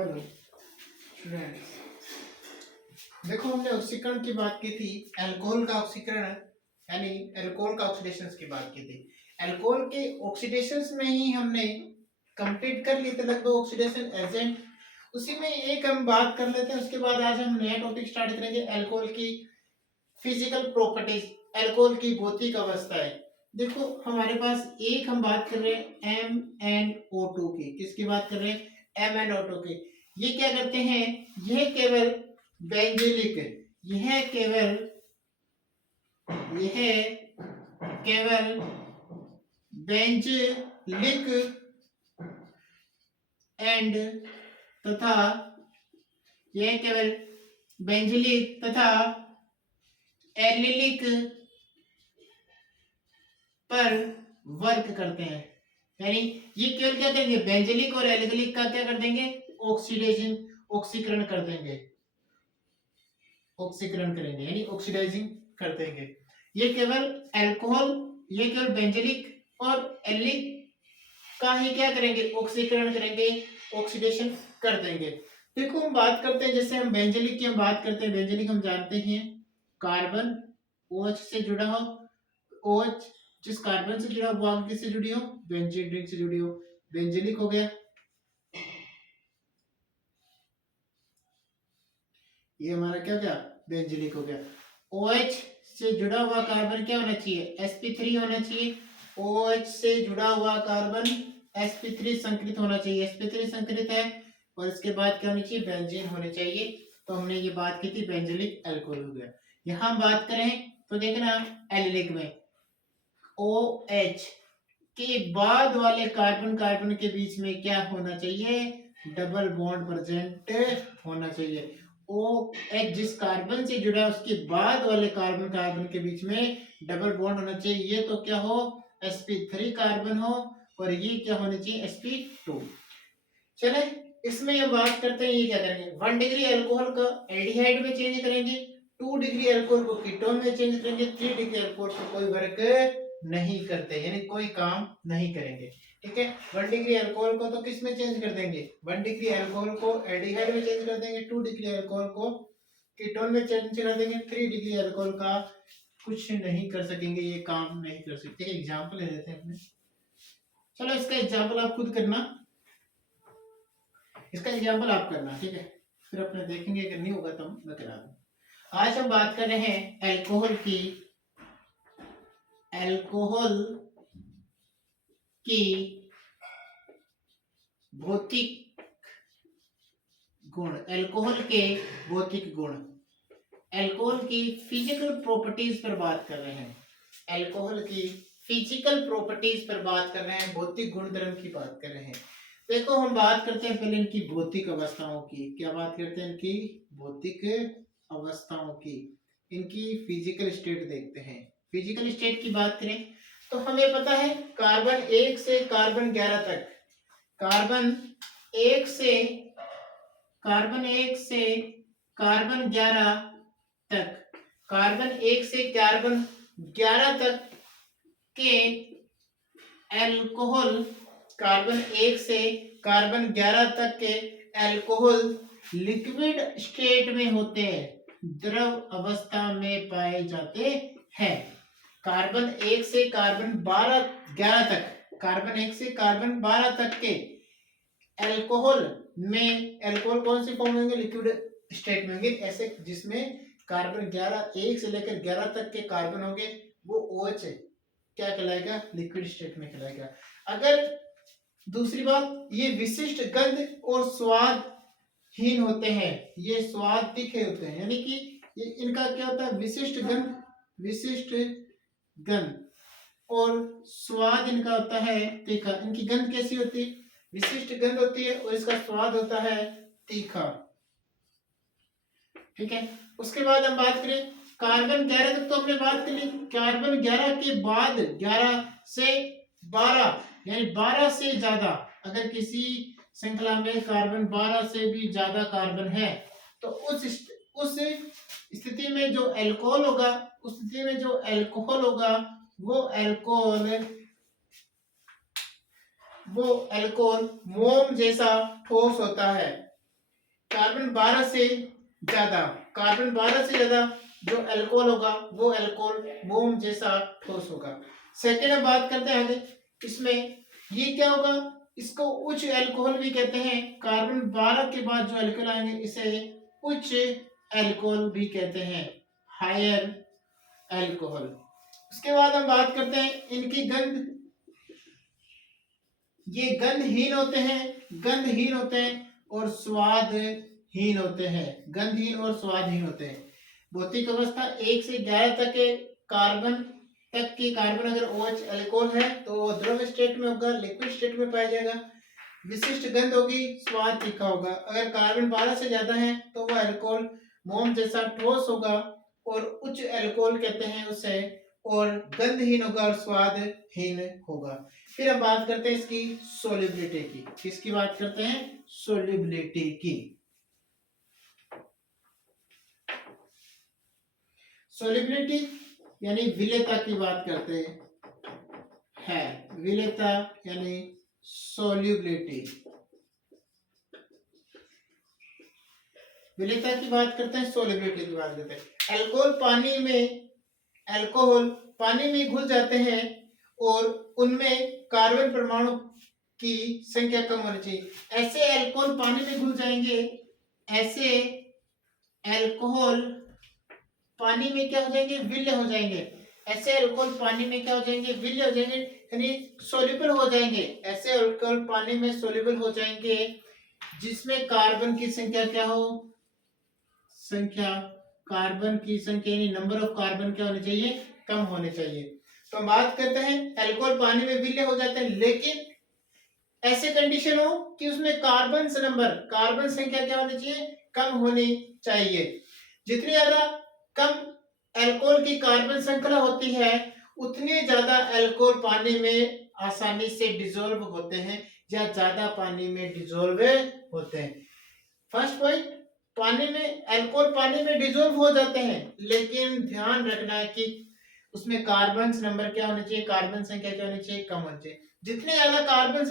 Hello students, देखो हमने ऑक्सीकरण की बात की थी। अल्कोहल का ऑक्सीकरण यानी अल्कोहल का ऑक्सीडेशंस की बात की थी। अल्कोहल के ऑक्सीडेशंस में ही हमने कंप्लीट कर लिए थे लगभग ऑक्सीडेशन एजेंट। उसी में एक हम बात कर लेते हैं, उसके बाद आज हम नया टॉपिक स्टार्ट करेंगे अल्कोहल की फिजिकल प्रॉपर्टीज, अल्कोहल की भौतिक अवस्थाएं। देखो हमारे पास एक हम बात कर रहे हैं MnO2 की। किसकी बात कर रहे हैं? MnO2 की। ये क्या करते हैं? यह केवल बेंजीलिक यह केवल यह केवल बेंजीलिक एंड तथा यह केवल बेंजीलिक तथा एलिलिक पर वर्क करते हैं। यानी ये केवल क्या करेंगे? बेंजीलिक और एलिलिक का क्या कर देंगे? ऑक्सीडेशन, ऑक्सीकरण कर देंगे, ऑक्सीकरण करेंगे यानी ऑक्सीडाइजिंग कर देंगे। ये केवल अल्कोहल, ये केवल बेंजीलिक और एलिलिक का ही क्या करेंगे? ऑक्सीकरण करेंगे, ऑक्सीडेशन कर देंगे। देखो हम बात करते हैं, जैसे हम बेंजीलिक की हम बात करते हैं। बेंजीलिक हम जानते हैं कार्बन OH से जुड़ा हो, OH जिस कार्बन से जुड़ा वो आगे किससे जुड़ी हो? बेंजीन रिंग से जुड़ी हो, बेंजीलिक हो गया। ये हमारा क्या हो गया? बेंजीलिक हो गया। OH से जुड़ा हुआ कार्बन क्या होना चाहिए? sp3 होना चाहिए। OH से जुड़ा हुआ कार्बन sp3 संकरित होना चाहिए, sp3 संकरित है। और इसके बाद क्या होनी चाहिए? बेंजीन होने चाहिए। तो हमने ये बात की थी, बेंजीलिक अल्कोहल हो गया। यहां बात करें तो देखना एलिलिक में OH के बाद वाले कार्बन कार्बन के बीच में क्या होना चाहिए? डबल बॉन्ड प्रेजेंट होना चाहिए। OH जिस कार्बन से जुड़ा है उसके बाद वाले कार्बन कार्बन के बीच में डबल बॉन्ड होना चाहिए। ये तो क्या हो? sp3 कार्बन हो, और ये क्या होना चाहिए? sp2। चले इसमें हम बात करते हैं, ये क्या करेंगे? 1 डिग्री अल्कोहल का एल्डिहाइड में चेंज करेंगे, 2 डिग्री अल्कोहल को कीटोन में चेंज करेंगे, 3 डिग्री अल्कोहल को कोई वर्क नहीं करते, यानी कोई काम नहीं करेंगे। ठीक है, 1 डिग्री अल्कोहल को तो किस में चेंज कर देंगे? 1 डिग्री अल्कोहल को एल्डिहाइड में चेंज कर देंगे, 2 डिग्री अल्कोहल को कीटोन में चेंज कर देंगे, 3 डिग्री अल्कोहल का कुछ नहीं कर सकेंगे, ये काम नहीं कर सकते। एग्जांपल ले लेते हैं अपने। चलो इसका एग्जांपल आप खुद करना, इसका एग्जांपल आप करना, ठीक है? फिर अपने देखेंगे, अगर नहीं होगा तो मैं करा दूं। आज हम बात कर रहे हैं अल्कोहल की, अल्कोहल की भौतिक गुण, अल्कोहल के भौतिक गुण, अल्कोहल की फिजिकल प्रॉपर्टीज पर बात कर रहे हैं। अल्कोहल की फिजिकल प्रॉपर्टीज पर बात कर रहे हैं, भौतिक गुणधर्म की बात कर रहे हैं। देखो हम बात करते हैं पहले इनकी भौतिक अवस्थाओं की। क्या बात करते हैं? इनकी भौतिक अवस्थाओं की, इनकी फिजिकल स्टेट देखते हैं। फिजिकल स्टेट की बात करें तो हमें पता है कार्बन 1 से कार्बन 11 तक, कार्बन 1 से कार्बन 1 से कार्बन 11 तक, कार्बन 1 से कार्बन 11 तक के अल्कोहल, कार्बन 1 से कार्बन 11 तक के अल्कोहल लिक्विड स्टेट में होते हैं, द्रव अवस्था में पाए जाते हैं। कार्बन 1 से कार्बन 11 तक, कार्बन 1 से कार्बन 12 तक के अल्कोहल में, अल्कोहल कौन सी फॉर्म होंगे? लिक्विड स्टेट में होंगे, ऐसे जिसमें कार्बन 11, 1 से लेकर 11 तक के कार्बन होंगे, वो OH क्या कहलाएगा? लिक्विड स्टेट में कहलाएगा। अगर दूसरी बात, ये विशिष्ट गंध और स्वादहीन होते हैं, ये स्वाद तीखे होते हैं, यानी कि ये इनका क्या होता है? विशिष्ट गंध, विशिष्ट गंध और स्वाद इनका होता है तीखा। इनकी गंध कैसी होती है? विशिष्ट गंध होती है, और इसका स्वाद होता है तीखा। ठीक है, उसके बाद हम बात करें कार्बन 11 तक तो हमने बात कर ली। कार्बन 11 के बाद 11 से 12 यानी 12 से ज्यादा, अगर किसी श्रृंखला में कार्बन 12 से भी ज्यादा कार्बन है तो उस स्थिति में जो अल्कोहल होगा, उस स्थिति में जो अल्कोहल होगा वो अल्कोहल मोम जैसा ठोस होता है, कार्बन 12 से ज्यादा, कार्बन 12 से ज्यादा जो अल्कोहल होगा वो अल्कोहल मोम जैसा ठोस होगा। सेकेंड हम बात करते हैं आगे, इसमें ये क्या होगा, इसको उच्च अल्कोहल भी कहते हैं। कार्बन 12 के बाद जो अल्कोहल आएंगे इसे उच्च अल्कोहल भी कहते हैं, हायर अल्कोहल। उसके बाद हम बात करते हैं इनकी गंध, ये गंधहीन होते हैं और स्वादहीन होते हैं, गंधहीन और स्वादहीन होते हैं। भौतिक अवस्था 1 से 11 तक के कार्बन अगर OH अल्कोहल है तो वो द्रव स्टेट में होगा, लिक्विड स्टेट में पाया जाएगा। विशिष्ट गंध होगी, स्वाद तीखा होगा। अगर कार्बन 12 से ज्यादा है तो वह अल्कोहल मोम जैसा ठोस होगा और उच्च अल्कोहल कहते हैं उसे, और गंधहीन होगा और स्वादहीन होगा। फिर हम बात करते हैं इसकी सोलिबिलिटी की। किसकी बात करते हैं? सोलिबिलिटी की। सोलिबिलिटी यानी विलेयता की बात करते हैं, विलेयता यानी सोल्यूबिलिटी, विलेयता की बात करते हैं, सोल्यूबिलिटी की बात करते हैं। अल्कोहल पानी में घुल जाते हैं और उनमें कार्बन परमाणु की संख्या कम होनी चाहिए। ऐसे अल्कोहल पानी में घुल जाएंगे, ऐसे अल्कोहल पानी में क्या हो जाएंगे? विलय हो जाएंगे। ऐसे अल्कोहल पानी में क्या हो जाएंगे? विलय हो जाएंगे, यानी सोल्यूबल हो जाएंगे। ऐसे अल्कोहल पानी में सोल्यूबल हो जाएंगे जिसमें कार्बन की संख्या क्या हो? कार्बन की संख्या यानी नंबर ऑफ कार्बन क्या होने चाहिए? कम होने चाहिए। तो हम बात करते हैं अल्कोहल पानी में विलय हो जाते हैं, लेकिन ऐसे कंडीशन हो कि उसमें कार्बन संख्या क्या होनी चाहिए? कम होनी चाहिए। जितनी ज्यादा कम अल्कोहल की कार्बन श्रृंखला होती है उतने ज्यादा अल्कोहल पानी में आसानी से डिसॉल्व होते हैं या ज्यादा पानी में डिसॉल्व होते हैं। फर्स्ट पॉइंट, अल्कोहल पानी में डिसॉल्व हो जाते हैं, लेकिन ध्यान रखना है कि उसमें कार्बन नंबर क्या होने चाहिए? कार्बन संख्या क्या होनी चाहिए? कम होनी चाहिए। जितने ज्यादा कार्बन